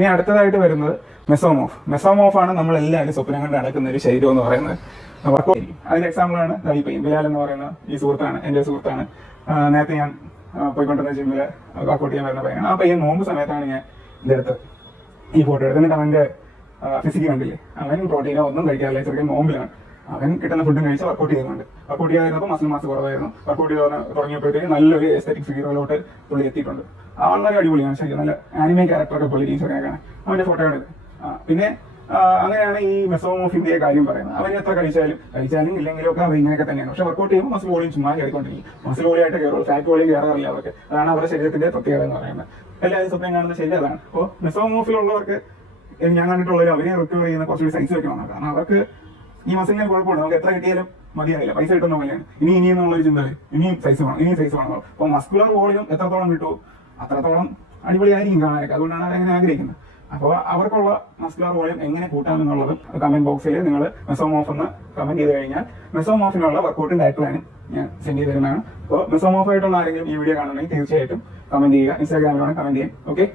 ഇനി അടുത്തതായിട്ട് വരുന്നത് മെസോമോഫ്. മെസോമോഫ് ആണ് നമ്മളെല്ലാവരും സ്വപ്നം കണ്ട് നടക്കുന്ന ഒരു ശരീരം എന്ന് പറയുന്നത്. വർക്കൗട്ട് അതിന്റെ എക്സാമ്പിളാണ് ഈ പയ്യൻ ബിലാൽ എന്ന് പറയുന്ന ഈ സുഹൃത്താണ്, എൻ്റെ സുഹൃത്താണ്. നേരത്തെ ഞാൻ പോയിക്കൊണ്ടിരുന്ന ജിമ്മിൽ വർക്കൗട്ട് ചെയ്യാൻ വരുന്ന പയ്യനാണ്. ആ പയ്യൻ നോമ്പ് സമയത്താണ് ഞാൻ ഇതെടുത്ത് ഈ ഫോട്ടോ എടുത്ത്. എന്നിട്ട് അവൻ്റെ ഫിസിക്ക് കണ്ടില്ലേ, അവൻ പ്രോട്ടീനോ ഒന്നും കഴിക്കാറില്ല, ചെറിയ നോമ്പിലാണ്. അവൻ കിട്ടുന്ന ഫുഡും കഴിച്ച് വർക്കൗട്ട് ചെയ്യുന്നുണ്ട്. വർക്കൗട്ട് ചെയ്യാതിരുന്നപ്പോൾ മസിൽ മാസ് കുറവായിരുന്നു. വർക്കൗട്ട് ചെയ്ത് തുടങ്ങിയപ്പോഴത്തേക്ക് നല്ലൊരു എസ്തെറ്റിക് ഫിഗറുകളോട്ട് പുള്ളി എത്തിയിട്ടുണ്ട്. വളരെ അടിപൊളിയാണ്, ശരി നല്ല ആനിമേ ക്യാരക്ടറൊക്കെ പുള്ളി ടീച്ചറൊക്കെ കാണാൻ അവൻ്റെ ഫോട്ടോ എടുത്ത്. പിന്നെ അങ്ങനെയാണ് ഈ മെസോമോഫിന്റെ കാര്യം പറയുന്നത്. അവൻ എത്ര കഴിച്ചാലും ഇല്ലെങ്കിലും ഒക്കെ അത് ഇങ്ങനെയൊക്കെ തന്നെയാണ്. പക്ഷെ വർക്കൗട്ട് ചെയ്യുമ്പോൾ മസിൽ വോളിയം ചുമ്മാ കയറിക്കൊണ്ടിരിക്കും. മസിൽ വോളിയായിട്ട് കയറുള്ളൂ, ഫാറ്റ് വോളിയം കയറാറില്ല അവർക്ക്. അതാണ് അവരുടെ ശരീരത്തിന്റെ പ്രത്യേകത എന്ന് പറയുന്നത്. എല്ലാവരും സ്വപ്നം കാണുന്ന ശരി അതാണ്. അപ്പോൾ മെസോമോഫിലുള്ളവർക്ക് ഞാൻ കണ്ടിട്ടുള്ളവർ അവരെ റിക്കവർ ചെയ്യുന്ന കുറച്ചുകൂടി സൈസ് വെക്കണം. കാരണം അവർക്ക് ഈ മസിലിന് കുഴപ്പമുണ്ട്, നമുക്ക് എത്ര കിട്ടിയാലും മതിയാവില്ല, പൈസ കിട്ടുന്ന പോലെയാണ്. ഇനി എന്നുള്ളൊരു ചിന്ത, ഇനിയും സൈസ് വേണം. അപ്പോൾ മസ്കുലർ വോളിയം എത്രത്തോളം കിട്ടുമോ അത്രത്തോളം അടിപൊളിയായിരിക്കും കാണാനൊക്കെ. അതുകൊണ്ടാണ് അവരങ്ങനെ ആഗ്രഹിക്കുന്നത്. അപ്പോൾ അവർക്കുള്ള മസ്കുലർ വോളിയം എങ്ങനെ കൂട്ടാമെന്നുള്ളത് കമന്റ് ബോക്സിൽ നിങ്ങൾ മെസോമോഫ് എന്ന് കമന്റ് ചെയ്ത് കഴിഞ്ഞാൽ മെസോമോഫിനുള്ള വർക്കൗട്ടും ഡയറ്റ് പ്ലാനും ഞാൻ സെൻഡ് ചെയ്ത് തരുന്നതാണ്. അപ്പോൾ മെസോമോഫായിട്ടുള്ള ആരെങ്കിലും ഈ വീഡിയോ കാണുന്നുണ്ടെങ്കിൽ തീർച്ചയായിട്ടും കമന്റ് ചെയ്യുക. ഇൻസ്റ്റാഗ്രാമിലാണ് കമന്റ് ചെയ്യാം. ഓക്കെ.